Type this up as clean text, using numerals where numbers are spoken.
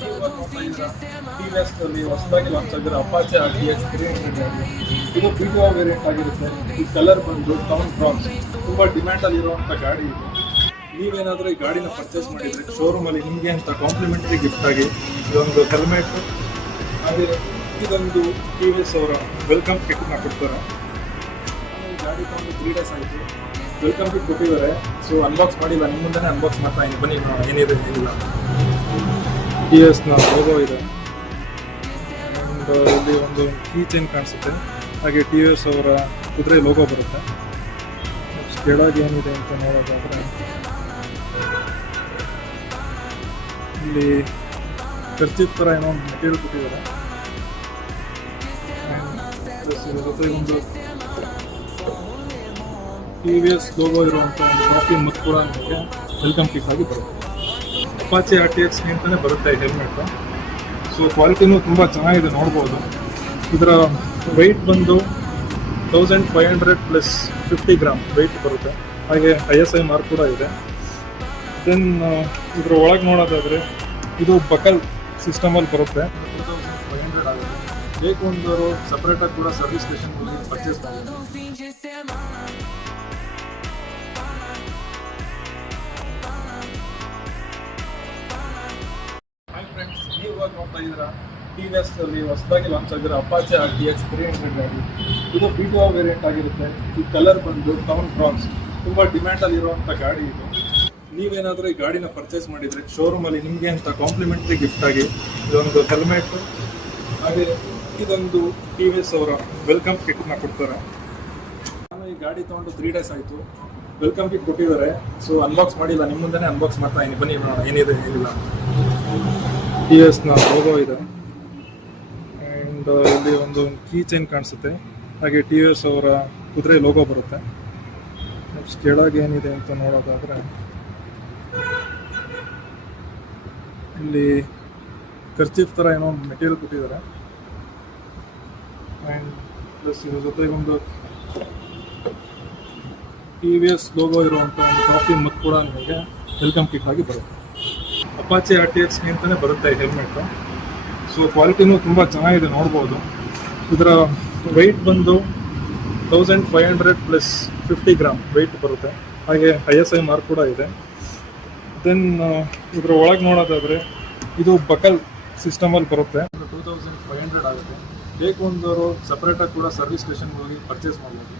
ಟಿವಿಎಸ್ ಅಲ್ಲಿ ಹೊಸದಾಗಿ ಲಾಂಚ್ ಆಗಿರೋ ಅಪಾಚೆ RTX 300 ಇದು P2 ವೇರಿಯಂಟ್ ಆಗಿರುತ್ತೆ. ಈ ಕಲರ್ ಬಂದು ಟೌನ್ ಬ್ರಾನ್ಸ್, ತುಂಬ ಡಿಮ್ಯಾಂಡಲ್ಲಿರುವಂಥ ಗಾಡಿ ಇದು. ನೀವೇನಾದರೂ ಈ ಗಾಡಿನ ಪರ್ಚೇಸ್ ಮಾಡಿದರೆ ಶೋರೂಮಲ್ಲಿ ನಿಮಗೆ ಅಂತ ಕಾಂಪ್ಲಿಮೆಂಟರಿ ಗಿಫ್ಟ್ ಆಗಿ ಇದೊಂದು ಹೆಲ್ಮೆಟ್, ಹಾಗೆ ಇದೊಂದು TVS ಅವರ ವೆಲ್ಕಮ್ ಕಿಟ್ನ ಕೊಡ್ತಾರೆ. ಈ ಗಾಡಿ ತಗೊಂಡು 3 days ಆಯಿತು. ವೆಲ್ಕಮ್ ಕಿಟ್ ಕೊಟ್ಟಿದ್ದಾರೆ. ಸೊ ಅನ್ಬಾಕ್ಸ್ ಮಾಡಿಲ್ಲ, ನಿಮ್ಮ ಮುಂದೆನೇ ಅನ್ಬಾಕ್ಸ್ ಮಾಡ್ತಾ ಇದ್ದೀನಿ. ಬನ್ನಿ ಏನಿದೆ ಏನಿಲ್ಲ. TVSನ ಲೋಗೋ ಇದೆ, ಆ್ಯಂಡ್ ಇಲ್ಲಿ ಒಂದು ಕೀ ಚೈನ್ ಕಾಣಿಸುತ್ತೆ, ಹಾಗೆ TVS ಅವರ ಕುದುರೆ ಲೋಗೋ ಬರುತ್ತೆ. ಕೆಳಗೆ ಏನಿದೆ ಅಂತ ನೋಡೋದಾದರೆ ಇಲ್ಲಿ ಖರ್ಚಿಪ್ ಥರ ಏನೋ ಒಂದು ಮೆಟೀರಿಯಲ್ ಕೊಟ್ಟಿದ್ದಾರೆ. ಜೊತೆ ಒಂದು TVS ಲೋಗೋ ಇರುವಂಥ ಒಂದು ಕಾಫಿ ಮತ್ತು ಕೂಡ ನಮಗೆ ವೆಲ್ಕಮ್ ಕಿಟ್ ಆಗಿ ಬರುತ್ತೆ. ಅಪಾಚೆ RTX ಅಂತಲೇ ಬರುತ್ತೆ ಈ ಹೆಲ್ಮೆಟ್ಟು. ಸೊ ಕ್ವಾಲಿಟಿನೂ ತುಂಬ ಚೆನ್ನಾಗಿದೆ, ನೋಡ್ಬೋದು. ಇದರ ವೆಯ್ಟ್ ಬಂದು 1500 ಪ್ಲಸ್ 50 ಗ್ರಾಮ್ ವೆಯ್ಟ್ ಬರುತ್ತೆ. ಹಾಗೆ ISI ಮಾರ್ಕ್ ಕೂಡ ಇದೆ. ದೆನ್ ಇದರ ಒಳಗೆ ನೋಡೋದಾದರೆ ಇದು ಬಕಲ್ ಸಿಸ್ಟಮಲ್ಲಿ ಬರುತ್ತೆ. 2500 ಆಗುತ್ತೆ. ಬೇಕು ಅಂದವರು ಸಪ್ರೇಟಾಗಿ ಕೂಡ ಸರ್ವಿಸ್ ಸ್ಟೇಷನ್ ಹೋಗಿ ಪರ್ಚೇಸ್ ಮಾಡ್ಬೋದು. ಹಾಯ್ ಫ್ರೆಂಡ್ಸ್, ನೀವು ಇವಾಗ ನೋಡ್ತಾ ಇದ್ದೀರಾ TVS ಅಲ್ಲಿ ಹೊಸದಾಗಿ ಲಾಂಚ್ ಆಗಿರೋ ಅಪಾಚೆ RTX 300 ಗಾಡಿ. ಇದು P2 ವೇರಿಯಂಟ್ ಆಗಿರುತ್ತೆ. ಈ ಕಲರ್ ಬಂದು ಟೌನ್ ಬ್ರಾನ್ಸ್, ತುಂಬ ಡಿಮ್ಯಾಂಡಲ್ಲಿರುವಂಥ ಗಾಡಿ ಇದು. ನೀವೇನಾದರೂ ಈ ಗಾಡಿನ ಪರ್ಚೇಸ್ ಮಾಡಿದರೆ ಶೋರೂಮಲ್ಲಿ ನಿಮಗೆ ಅಂತ ಕಾಂಪ್ಲಿಮೆಂಟರಿ ಗಿಫ್ಟ್ ಆಗಿ ಇದೊಂದು ಹೆಲ್ಮೆಟ್, ಹಾಗೆ ಇದೊಂದು TVS ಅವರ ವೆಲ್ಕಮ್ ಕಿಟ್ನ ಕೊಡ್ತಾರೆ. ನಾನು ಈ ಗಾಡಿ ತೊಗೊಂಡು 3 days ಆಯಿತು. ವೆಲ್ಕಮ್ ಕಿಟ್ ಕೊಟ್ಟಿದ್ದಾರೆ. ಸೊ ಅನ್ಬಾಕ್ಸ್ ಮಾಡಿಲ್ಲ, ನಿಮ್ಮ ಮುಂದೆನೇ ಅನ್ಬಾಕ್ಸ್ ಮಾಡ್ತಾ ಇದ್ದೀನಿ. ಬನ್ನಿ ಏನಿದೆ ಏನಿಲ್ಲ. TVSನ ಲೋಗೋ ಇದೆ, ಆ್ಯಂಡ್ ಇಲ್ಲಿ ಒಂದು ಕೀ ಚೈನ್ ಕಾಣಿಸುತ್ತೆ, ಹಾಗೆ TVS ಅವರ ಕುದುರೆ ಲೋಗೋ ಬರುತ್ತೆ. ಕೆಳಗೆ ಏನಿದೆ ಅಂತ ನೋಡೋದಾದರೆ ಇಲ್ಲಿ ಖರ್ಚಿಪ್ ಥರ ಏನೋ ಒಂದು ಮೆಟೀರಿಯಲ್ ಕೊಟ್ಟಿದ್ದಾರೆ. ಆ್ಯಂಡ್ ಪ್ಲಸ್ ಇದ್ರ ಜೊತೆಗೆ ಒಂದು TVS ಲೋಗೋ ಇರುವಂಥ ಒಂದು ಕಾಫಿ ಮತ್ತು ಕೂಡ ನಿಮಗೆ ವೆಲ್ಕಮ್ ಕಿಟ್ ಆಗಿ ಬರುತ್ತೆ. ಅಪಾಚೆ RTX ಅಂತಲೇ ಬರುತ್ತೆ ಈ ಹೆಲ್ಮೆಟ್ಟು. ಸೊ ಕ್ವಾಲಿಟಿನೂ ತುಂಬ ಚೆನ್ನಾಗಿದೆ, ನೋಡ್ಬೋದು. ಇದರ ವೆಯ್ಟ್ ಬಂದು 1500 ಪ್ಲಸ್ 50 ಗ್ರಾಮ್ ವೆಯ್ಟ್ ಬರುತ್ತೆ. ಹಾಗೆ ISI ಮಾರ್ಕ್ ಕೂಡ ಇದೆ. ದೆನ್ ಇದರ ಒಳಗೆ ನೋಡೋದಾದರೆ ಇದು ಬಕಲ್ ಸಿಸ್ಟಮಲ್ಲಿ ಬರುತ್ತೆ. 2500 ಆಗುತ್ತೆ. ಬೇಕು ಅಂದವರು ಸಪ್ರೇಟಾಗಿ ಕೂಡ ಸರ್ವಿಸ್ ಸ್ಟೇಷನ್ಗೆ ಹೋಗಿ ಪರ್ಚೇಸ್ ಮಾಡ್ಬೋದು.